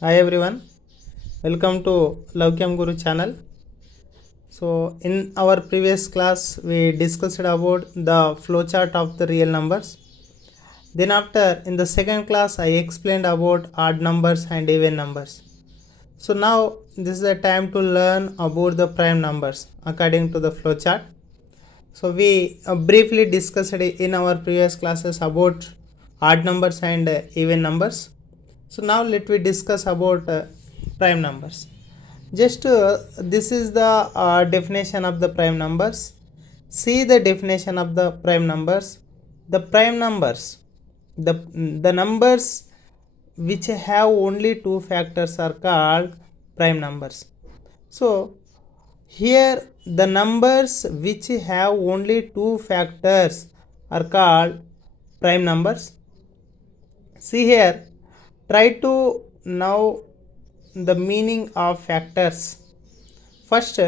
Hi everyone, welcome to LoukyamGuru channel. So in our previous class we discussed about the flowchart of the real numbers. Then after in the second class I explained about odd numbers and even numbers. So now this is the time to learn about the prime numbers according to the flowchart. So we briefly discussed in our previous classes about odd numbers and even numbers. So now let me discuss about prime numbers. Just this is the definition of the prime numbers. See the definition of the prime numbers. The prime numbers, the numbers which have only two factors are called prime numbers. So here the numbers which have only two factors are called prime numbers. See here, try to know the meaning of factors. First,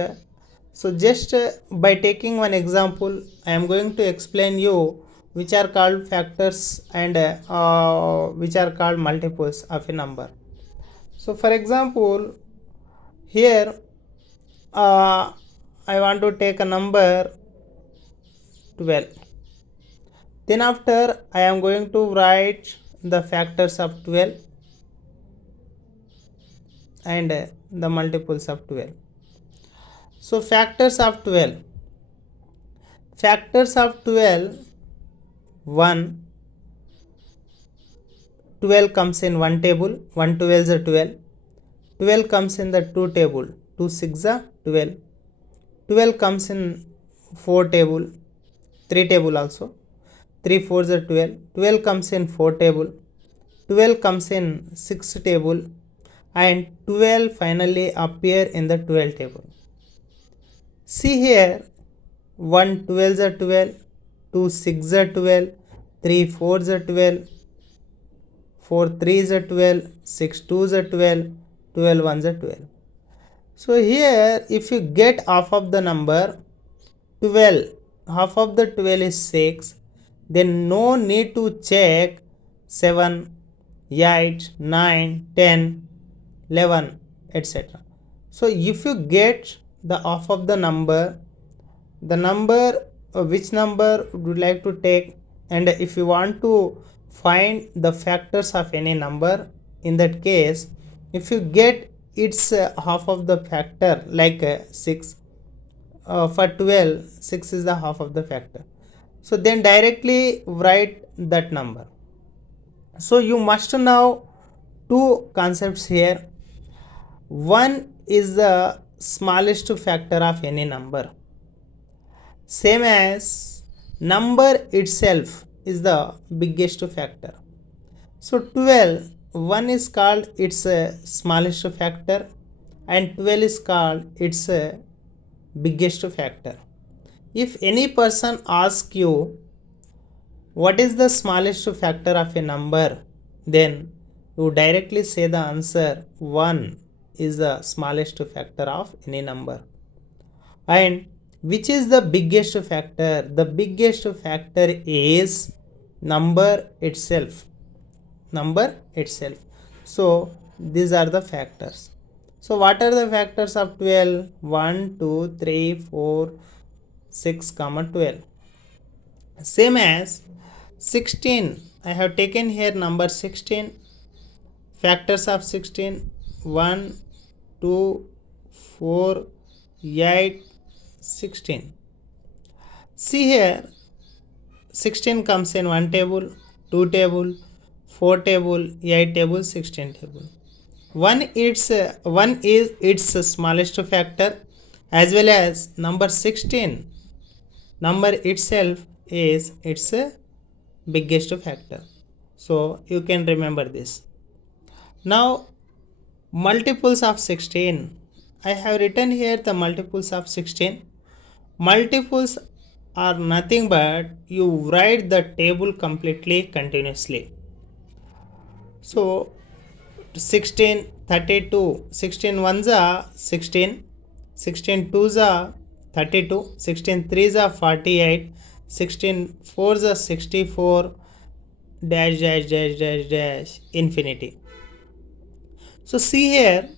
so just by taking one example, I am going to explain you which are called factors and which are called multiples of a number. So for example, here I want to take a number 12. Then after I am going to write the factors of 12 and the multiples of 12. So factors of 12. Factors of 12, 1, 12 comes in one table, 1 12 is 12. 12 comes in the 2 table, 2 6 are 12. 12 comes in 4 table, 3 table also. 3 4 is 12. 12 comes in 4 table. 12 comes in 6 table and 12 finally appear in the 12 table. See here, 1 12 is 12, 2 6 is 12, 3 4 is 12, 4 3 is 12, 6 2 is 12, 12 1 is 12. So here if you get half of the number 12, half of the 12 is 6, then no need to check 7, 8, 9, 10, 11, etc. So if you get the half of the number which number would you like to take, and if you want to find the factors of any number, in that case if you get its half of the factor like 6, for 12 6 is the half of the factor, so then directly write that number. So you must know two concepts here. One is the smallest factor of any number, same as number itself is the biggest factor. So 12, 1 is called its smallest factor and 12 is called its biggest factor. If any person asks you what is the smallest factor of a number, then you directly say the answer 1 is the smallest factor of any number. And which is the biggest factor? The biggest factor is number itself. Number itself. So these are the factors. So what are the factors of 12? 1, 2, 3, 4, 6, 12. Same as 16. I have taken here number 16. Factors of 16, 1, 2, 4, 8, 16. See here, 16 comes in 1 table, 2 table, 4 table, 8 table, 16 table. 1 is its smallest factor, as well as number 16, number itself is its biggest factor. So you can remember this. Now multiples of 16. I have written here the multiples of 16. Multiples are nothing but you write the table completely continuously. So 16, 32, 16 ones are 16, 16 twos are 32, 16 threes are 48, 16 fours are 64, dash dash dash dash dash infinity. So see here,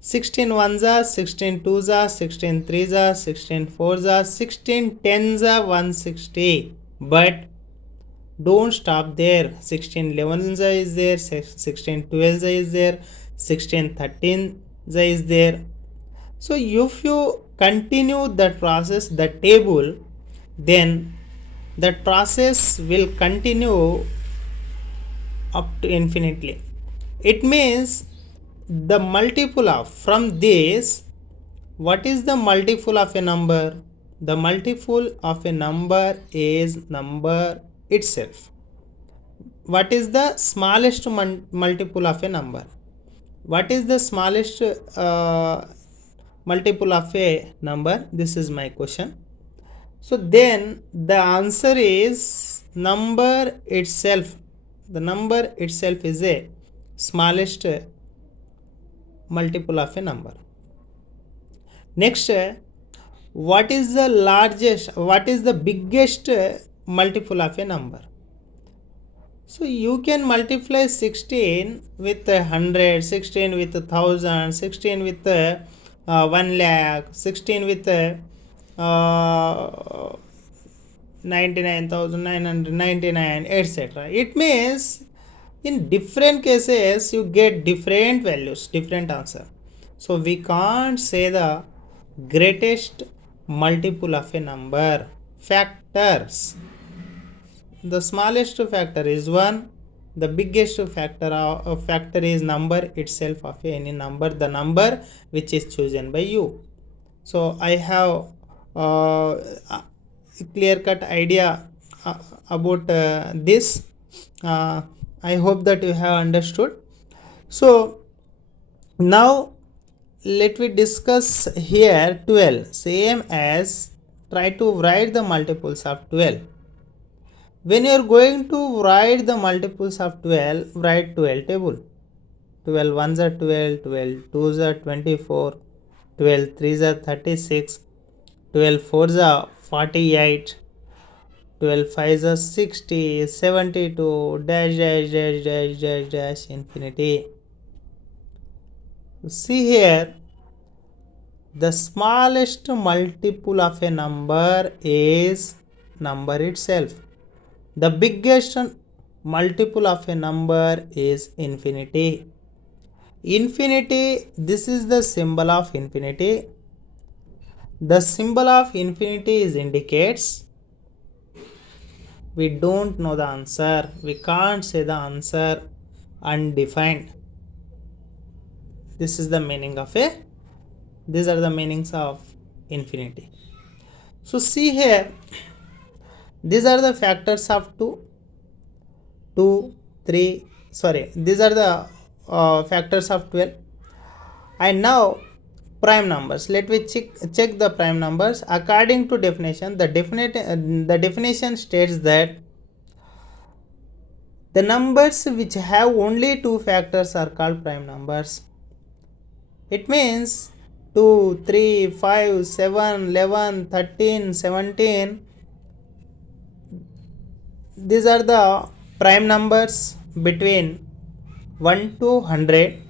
16 ones are, 16 twos are, 16 threes are, 16 fours are, 16 tens are 160. But don't stop there. 16 11s is there, 16 12s is there, 16 13s is there. So if you continue that process, the table, then that process will continue up to infinitely. It means the multiple of, from this, what is the multiple of a number? The multiple of a number is number itself. What is the smallest multiple of a number? What is the smallest multiple of a number? This is my question. So then the answer is number itself. The number itself is a smallest multiple of a number. Next, what is the biggest multiple of a number? So you can multiply 16 with 100, 16 with 1000, 16 with 1 lakh, 16 with 99,999, etc. It means in different cases you get different values, different answer. So we can't say the greatest multiple of a number. Factors. The smallest factor is 1. The biggest factor is number itself of any number, the number which is chosen by you. So I have a clear cut idea about this. I hope that you have understood. So now let me discuss here 12, same as try to write the multiples of 12. When you are going to write the multiples of 12, write 12 table. 12 ones are 12, 12 twos are 24, 12 threes are 36, 12 fours are 48, 12 fives are 60, 72, dash dash dash dash dash dash infinity. See here, the smallest multiple of a number is number itself. The biggest multiple of a number is infinity. Infinity, this is the symbol of infinity. The symbol of infinity indicates we don't know the answer. We can't say the answer undefined. This is the meaning of these are the meanings of infinity. So see here, these are the factors of 2, 3, these are the factors of 12. And now prime numbers. Let me check the prime numbers. According to definition, the definition states that the numbers which have only 2 factors are called prime numbers. It means 2, 3, 5, 7, 11, 13, 17. These are the prime numbers between 1 to 100.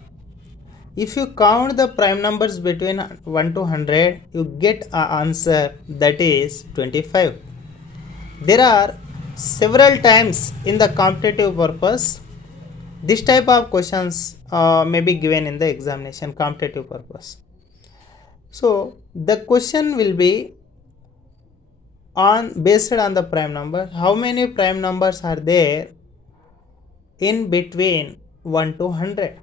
If you count the prime numbers between 1 to 100, you get an answer that is 25. There are several times in the competitive purpose, this type of questions may be given in the examination competitive purpose. So the question will be based on the prime number. How many prime numbers are there in between 1 to 100?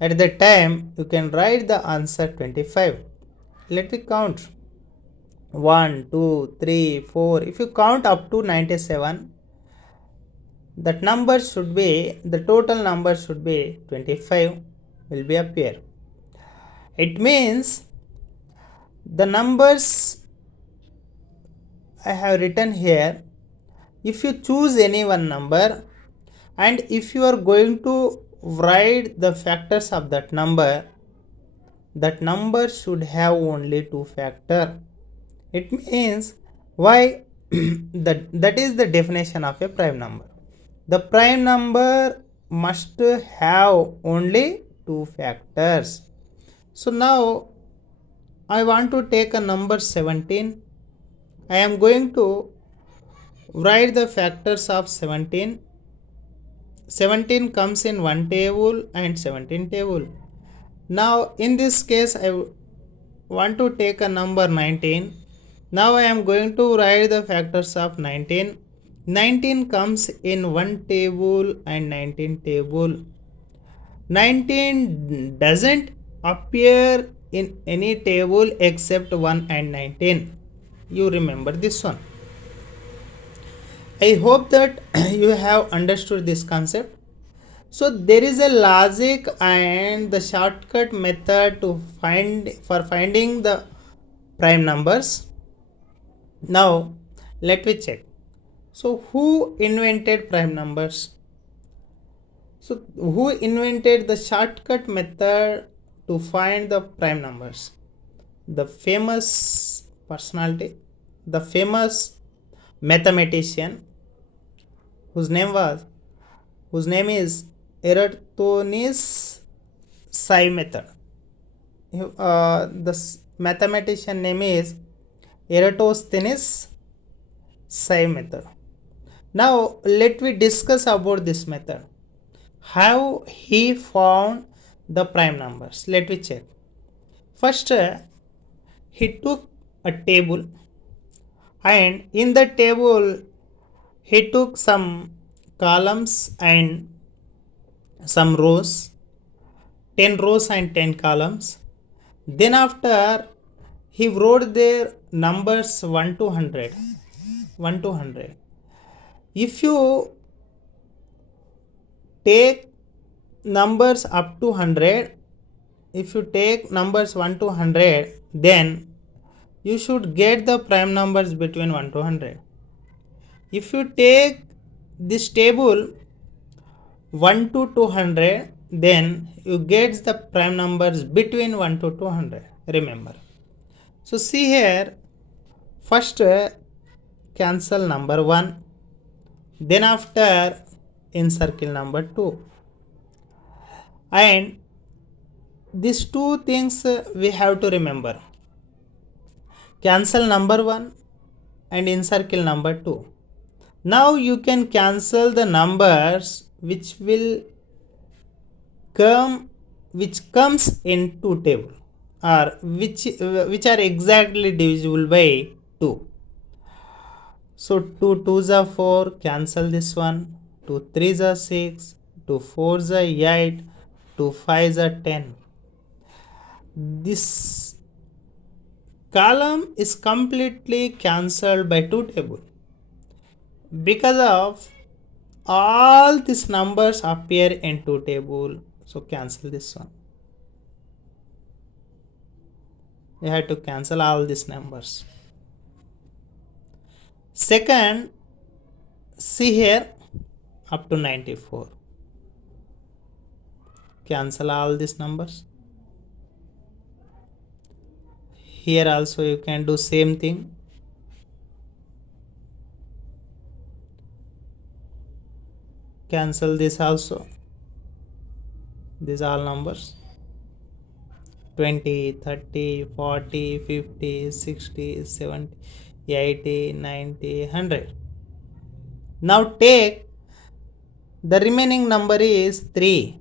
At that time, you can write the answer 25. Let me count. 1, 2, 3, 4. If you count up to 97, that number should be, the total number should be 25 will be appear. It means the numbers I have written here, if you choose any one number and if you are going to write the factors of that number should have only 2 factor. It means why that is the definition of a prime number. The prime number must have only 2 factors. So now I want to take a number 17. I am going to write the factors of 17. 17 comes in one table and 17 table. Now in this case I want to take a number 19. Now I am going to write the factors of 19. 19 comes in one table and 19 table. 19 doesn't appear in any table except 1 and 19. You remember this one. I hope that you have understood this concept. So there is a logic and the shortcut method to finding the prime numbers. Now let me check. So who invented prime numbers? So who invented the shortcut method to find the prime numbers? The famous personality, the famous mathematician whose name is Eratosthenes Sieve method. The mathematician name is Eratosthenes Sieve method. Now let me discuss about this method. How he found the prime numbers. Let me check. First, he took a table, and in the table he took some columns and some rows, 10 rows and 10 columns. Then after he wrote their numbers 1 to 100. 1 to 100. If you take numbers up to 100, if you take numbers 1 to 100, then you should get the prime numbers between 1 to 100. If you take this table 1 to 200, then you get the prime numbers between 1 to 200. Remember. So see here, first cancel number 1, then after encircle number 2, and these two things we have to remember. Cancel number 1 and encircle number 2. Now you can cancel the numbers which comes in 2 table, or which are exactly divisible by 2. So 2 2s are 4, cancel this one. 2 3s are 6, 2 4s are 8, 2 5s are 10. This column is completely cancelled by 2 table. Because of all these numbers appear in 2 table, so cancel this one. You have to cancel all these numbers. Second, see here up to 94. Cancel all these numbers. Here also you can do same thing. Cancel this also. These all numbers. 20, 30, 40, 50, 60, 70, 80, 90, 100. Now take the remaining number is 3.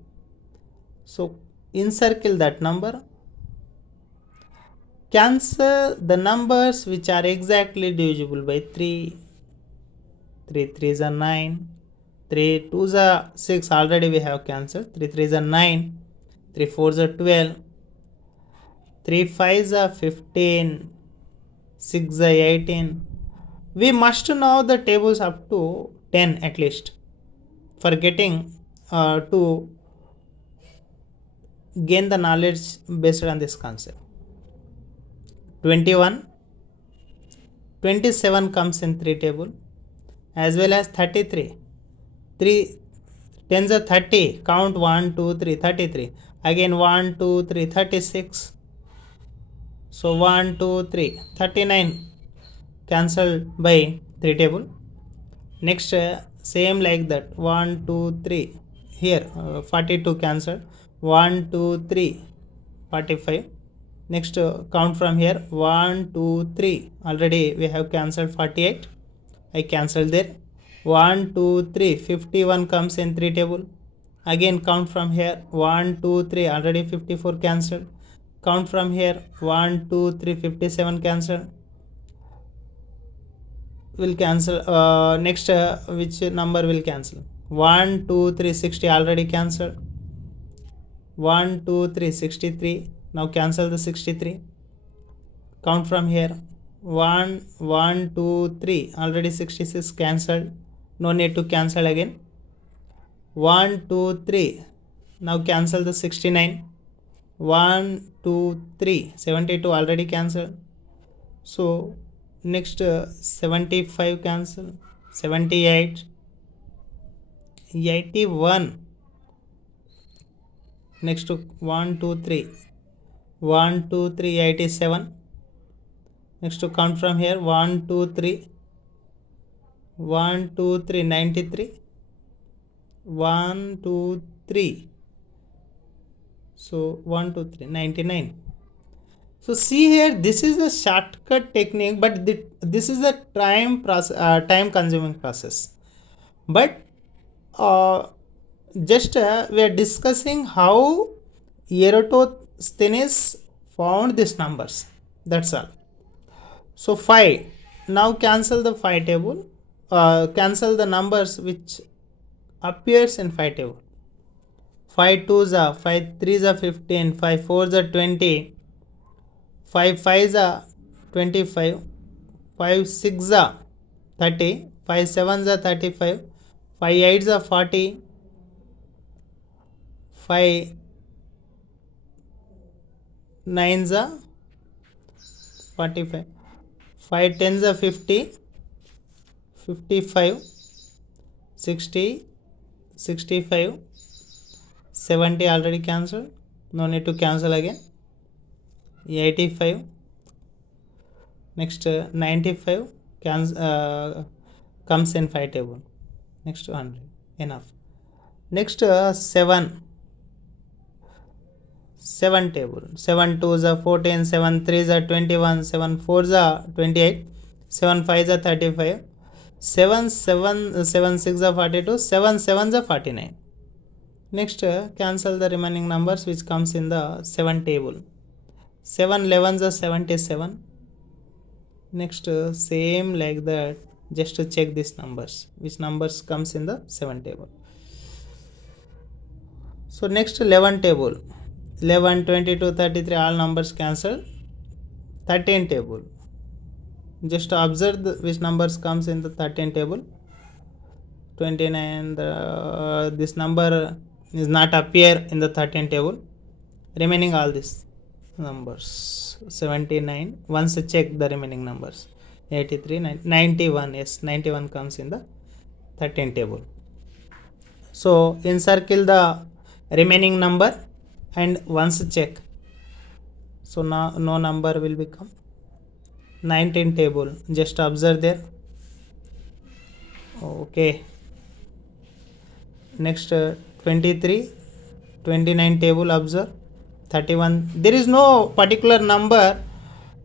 So encircle that number. Cancel the numbers which are exactly divisible by 3. 3 3s are 9. 3 2s are 6. Already we have cancelled. 3 3s are 9. 3 4s are 12. 3 5s are 15. 6 are 18. We must know the tables up to 10 at least for getting to gain the knowledge based on this concept. 21, 27 comes in 3 table, as well as 33. 3 10s are 30. Count 1 2 3 33. Again 1 2 3 36. So 1 2 3 39 cancelled by 3 table. Next same like that, 1 2 3. Here 42 cancelled. 1 2 3 45. Next count from here 1 2 3. Already we have cancelled 48. I cancelled there. 1 2 3 51 comes in 3 table. Again count from here 1 2 3. Already 54 cancelled. Count from here 1 2 3 57 cancelled. Will cancel. Next which number will cancel? 1 2 3 60 already cancelled. 1 2 3 63. Now cancel the 63. Count from here 1 1 2 3. Already 66 cancelled. No need to cancel again. 1 2 3. Now cancel the 69. 1 2 3 72 already cancelled. So next 75 cancel. 78 81. Next 1 2 3 1 2 3 87. Next to count from here 1 2 3 1 2 3 93. 1 2 3. So 1 2 3 99. So see here, this is the shortcut technique, but this is a time consuming process. But just we are discussing how Eratosthenes found these numbers. That's all. So 5. Now cancel the 5 table. Cancel the numbers which appears in 5 table. 5 2s are 5 3s are 15. 5 4s are 20. 5 5s are 25. 5 6s are 30. 5 7s are 35. 5 8s are 40. 5 9s are 45. 5 10s are 50. 55. 60. 65. 70 already cancelled. No need to cancel again. 85. Next 95 comes in 5 table. Next 100. Enough. Next 7 table. 7 2s are 14. 7 3s are 21. 7 4s are 28. 7 5s are 35. 7 6 are 42. 7 7s are 49. Next cancel the remaining numbers which comes in the 7 table. 7 11s are 77. Next same like that, just to check these numbers, which numbers comes in the 7 table. So next 11 table. 11 22 33 all numbers cancelled. 13 table. Just observe which numbers comes in the 13 table. 29. This number is not appear in the 13 table. Remaining all these numbers 79. Once check the remaining numbers 83 91. Yes, 91 comes in the 13 table. So encircle the remaining number and once check. So now no number will become. 19 table, just observe there. Okay. Next 23 29 table, observe. 31. There is no particular number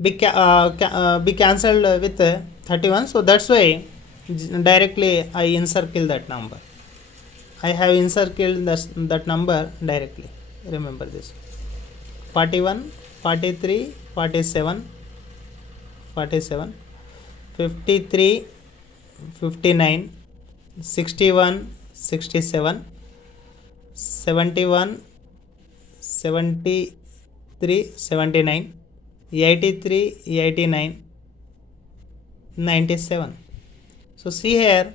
be cancelled with 31, so that's why directly I encircle that number. I have encircled that number directly. Remember this. 41 43 47 47 53 59 61 67 71 73 79 83 89 97. So see here,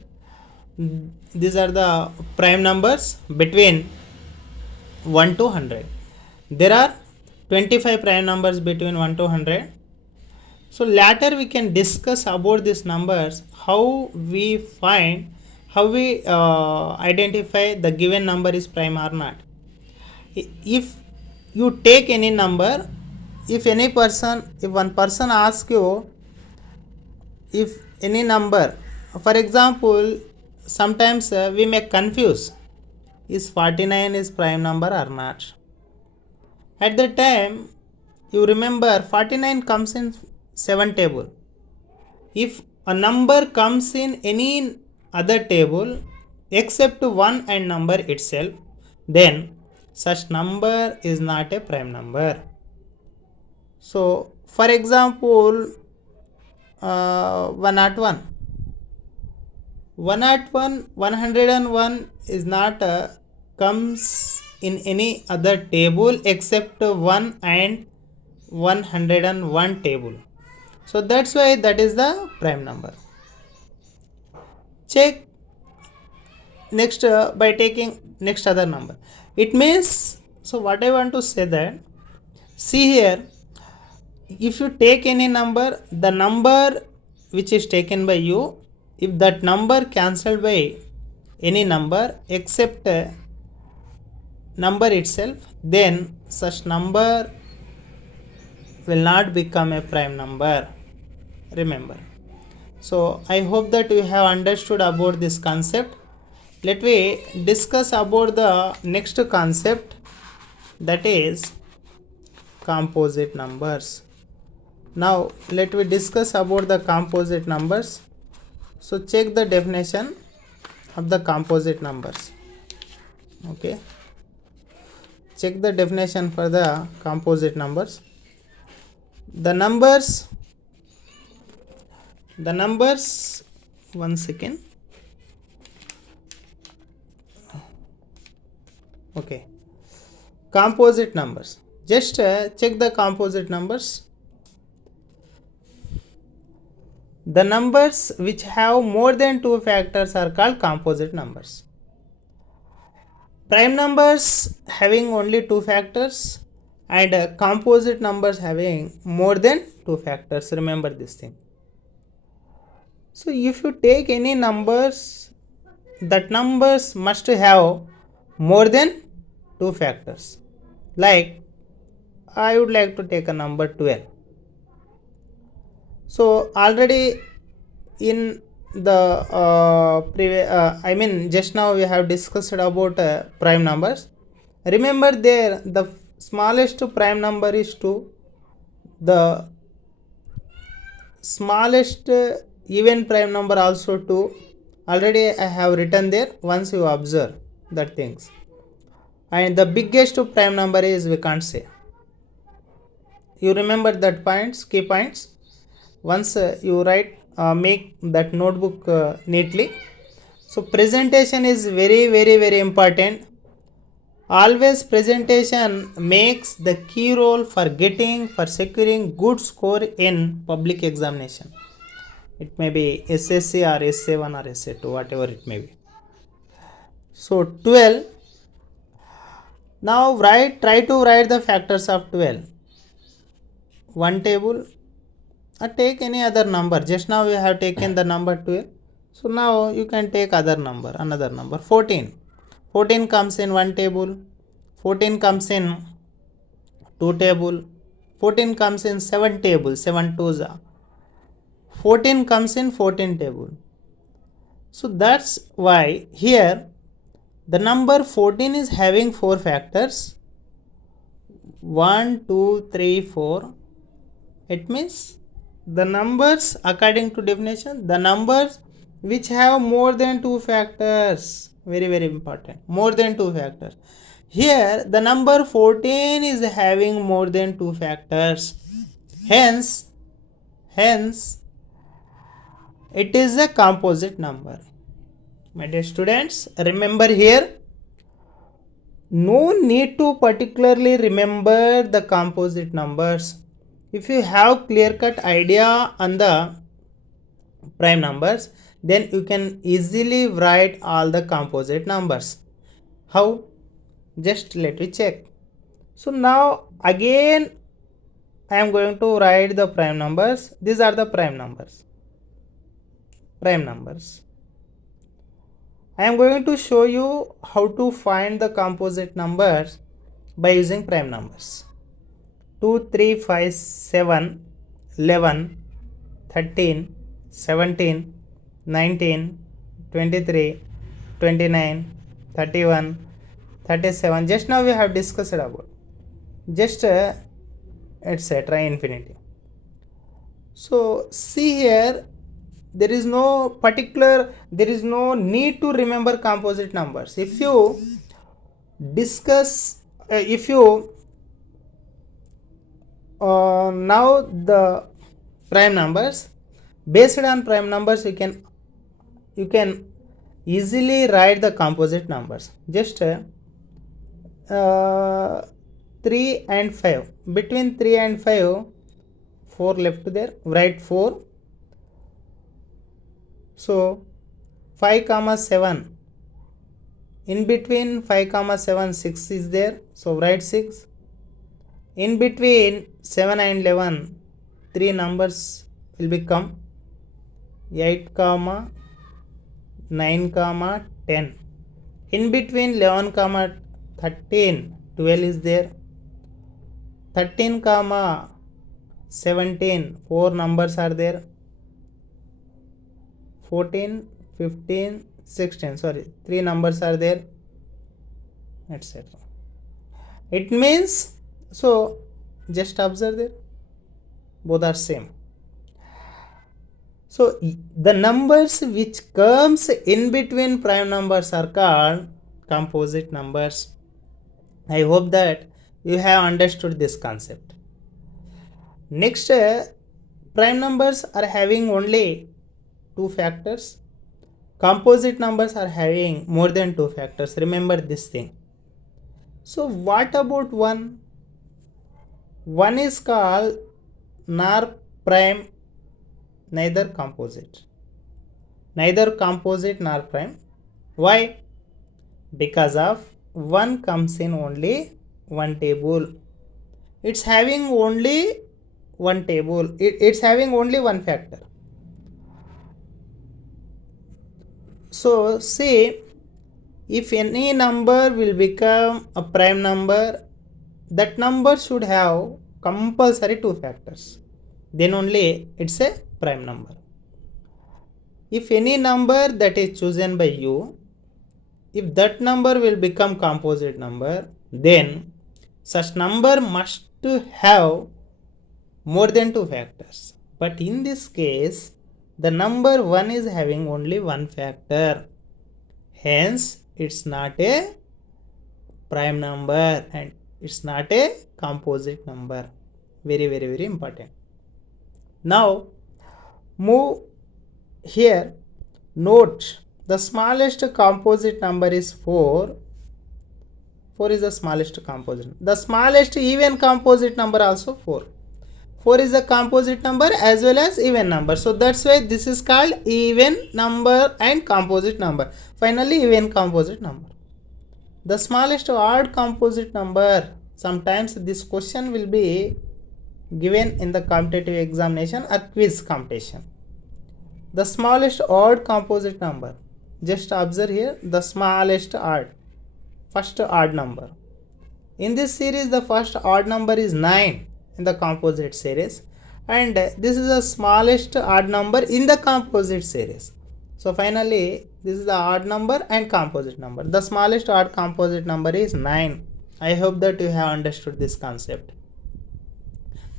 these are the prime numbers between 1 to 100. There are 25 prime numbers between 1 to 100. So later we can discuss about these numbers, how we identify the given number is prime or not. If you take any number, if one person asks you, if any number, for example, sometimes we may confuse, is 49 is prime number or not. At the time, you remember 49 comes in 7 table. If a number comes in any other table except one and number itself, then such number is not a prime number. So for example, 101 101 is not comes in any other table except 1 and 101 table. So that's why that is the prime number. Check next by taking next other number. It means, so what I want to say that, see here, if you take any number, the number which is taken by you, if that number cancelled by any number except number itself, then such number will not become a prime number. Remember. So I hope that you have understood about this concept. Let me discuss about the next concept, that is composite numbers. Now let me discuss about the composite numbers. So check the definition of the composite numbers. Okay, check the definition for the composite numbers. The numbers, one second. Okay, composite numbers, just check the composite numbers. The numbers which have more than two factors are called composite numbers. Prime numbers having only two factors and composite numbers having more than two factors. Remember this thing. So if you take any numbers, that numbers must have more than two factors. Like I would like to take a number 12. So already in the just now we have discussed about prime numbers. Remember there the smallest prime number is 2, the smallest even prime number also 2. Already I have written there, once you observe that things. And the biggest prime number is, we can't say. You remember that points, key points. Once you write, make that notebook neatly. So presentation is very very very important. Always presentation makes the key role for securing good score in public examination. It may be SSC or SA1 or SA2, whatever it may be. So 12. Now try to write the factors of 12. One table, or take any other number. Just now we have taken the number 12. So now you can take another number 14. 14 comes in one table, 14 comes in two table, 14 comes in 7 table, 7 twos, 14 comes in 14 table. So that's why here the number 14 is having 4 factors, 1 2 3 4. It means the numbers, according to definition, the numbers which have more than 2 factors, very very important, more than 2 factors. Here the number 14 is having more than 2 factors, hence it is a composite number. My dear students, remember here, no need to particularly remember the composite numbers. If you have clear-cut idea on the prime numbers, then you can easily write all the composite numbers. How? Just let me check. So now again I am going to write the prime numbers. These are the prime numbers. I am going to show you how to find the composite numbers by using prime numbers. 2 3 5 7 11 13 17 19 23 29 31 37. Just now we have discussed about. just etc. infinity. So see here, there is no need to remember composite numbers. If you discuss, if you now the prime numbers, based on prime numbers, you can easily write the composite numbers. Just 3 and 5, between 3 and 5, 4 left there, write 4. So 5 comma 7, in between 5 comma 7, 6 is there, so write 6. In between 7 and 11, 3 numbers will become 8 comma 9 comma 10. In between 11 comma 13, 12 is there. 13 comma 17, 4 numbers are there. 14, 15, 16, sorry, 3 numbers are there, etc. It means, so just observe there, both are same. So the numbers which comes in between prime numbers are called composite numbers. I hope that you have understood this concept. Next, prime numbers are having only 2 factors. Composite numbers are having more than 2 factors. Remember this thing. So what about 1? 1 is called nor prime, neither composite. Neither composite nor prime. Why? Because of 1 comes in only one table. It's having only one table. It's having only one factor. So say, if any number will become a prime number, that number should have compulsory 2 factors. Then only it's a prime number. If any number that is chosen by you, if that number will become composite number, then such number must have more than 2 factors. But in this case, the number 1 is having only one factor. Hence, it's not a prime number and it's not a composite number. Very, very, very important. Now, move here. Note, the smallest composite number is 4. 4 is the smallest composite. The smallest even composite number also 4. 4 is a composite number as well as even number. So that's why this is called even number and composite number. Finally, even composite number. The smallest odd composite number. Sometimes this question will be given in the competitive examination or quiz competition. The smallest odd composite number. Just observe here the smallest odd. First odd number. In this series, the first odd number is 9 in the composite series, and this is the smallest odd number in the composite series. So finally, this is the odd number and composite number. The smallest odd composite number is 9. I hope that you have understood this concept.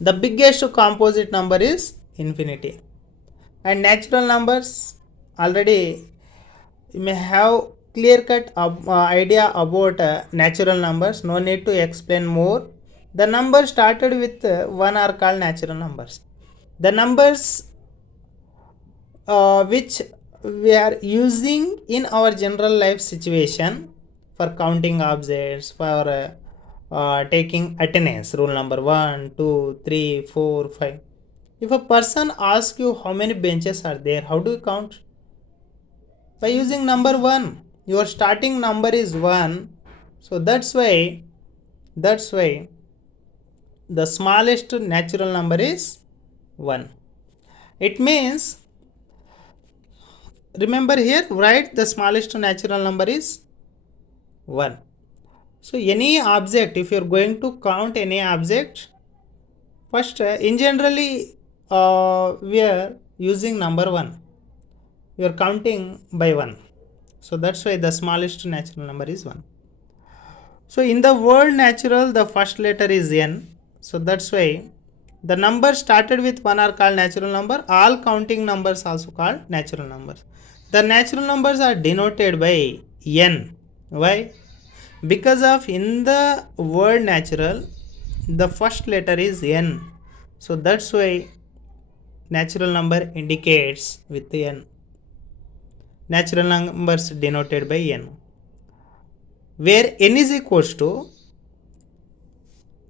The biggest composite number is infinity. And natural numbers, already you may have clear-cut idea about natural numbers. No need to explain more. The numbers started with 1 are called natural numbers. The numbers which we are using in our general life situation for counting objects, for taking attendance, rule number 1, 2, 3, 4, 5. If a person asks you how many benches are there, how do you count? By using number 1. Your starting number is 1. So that's why the smallest natural number is 1. It means, remember here, write the smallest natural number is 1. So any object, if you are going to count any object, first in generally we are using number 1. You are counting by 1. So that's why the smallest natural number is 1. So in the word natural, the first letter is N. So that's why the number started with 1 are called natural number. All counting numbers also called natural numbers. The natural numbers are denoted by N. Why? Because of in the word natural, the first letter is N. So that's why natural number indicates with N. Natural numbers denoted by N. Where N is equals to,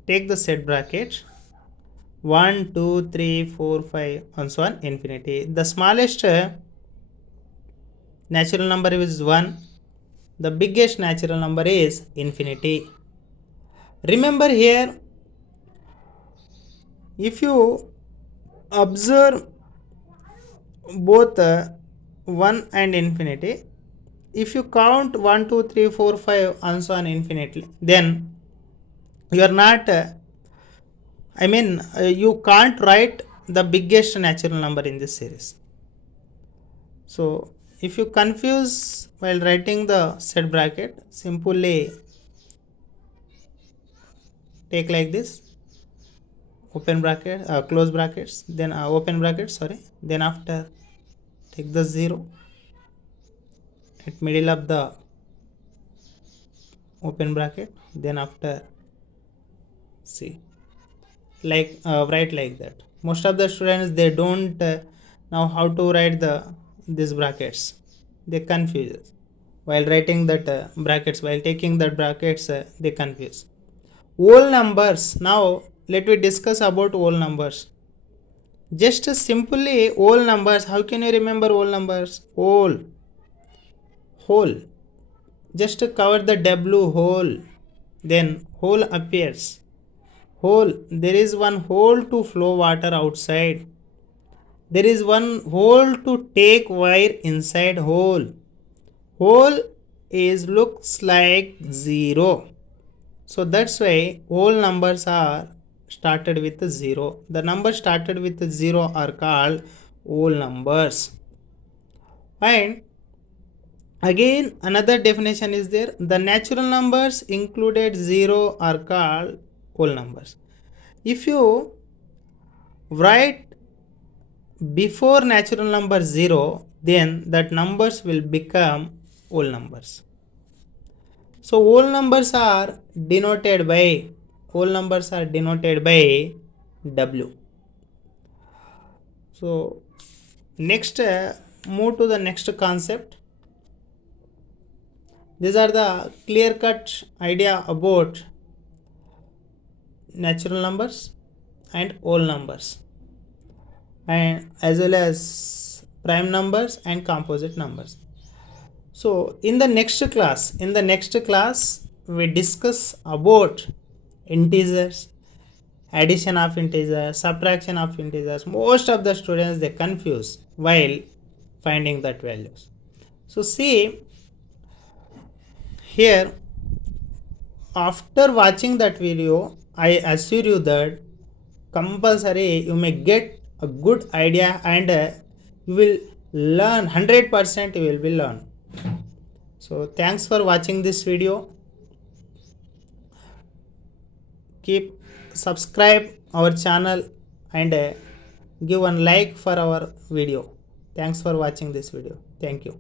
take the set bracket, 1, 2, 3, 4, 5 and so on infinity. The smallest natural number is 1. The biggest natural number is infinity. Remember here, if you observe both 1 and infinity, if you count 1, 2, 3, 4, 5 and so on infinitely, then you are not you can't write the biggest natural number in this series. So if you confuse while writing the set bracket, simply take like this, open bracket, close brackets, then open bracket, sorry, then after take the 0 at middle of the open bracket, then after see, like write like that. Most of the students, they don't know how to write these brackets. They confuse while writing that brackets, while taking that brackets, they confuse. Whole numbers. Now let me discuss about whole numbers. Just simply whole numbers. How can you remember whole numbers? Whole. Just cover the W, whole. Then hole appears. Hole. There is one hole to flow water outside. There is one hole to take wire inside hole. Hole is looks like 0. So that's why whole numbers are started with 0. The numbers started with 0 are called whole numbers. And again another definition is there. The natural numbers included 0 are called whole numbers. If you write before natural number 0, then that numbers will become whole numbers. So whole numbers are denoted by W. So next, move to the next concept. These are the clear-cut idea about natural numbers and whole numbers, and as well as prime numbers and composite numbers. So in the next class we discuss about integers, addition of integers, subtraction of integers. Most of the students, they confuse while finding that values. So see here, after watching that video, I assure you that compulsory you may get a good idea, and you will learn 100%. You will be learn. So thanks for watching this video. Keep subscribe our channel and give one like for our video. Thanks for watching this video. Thank you.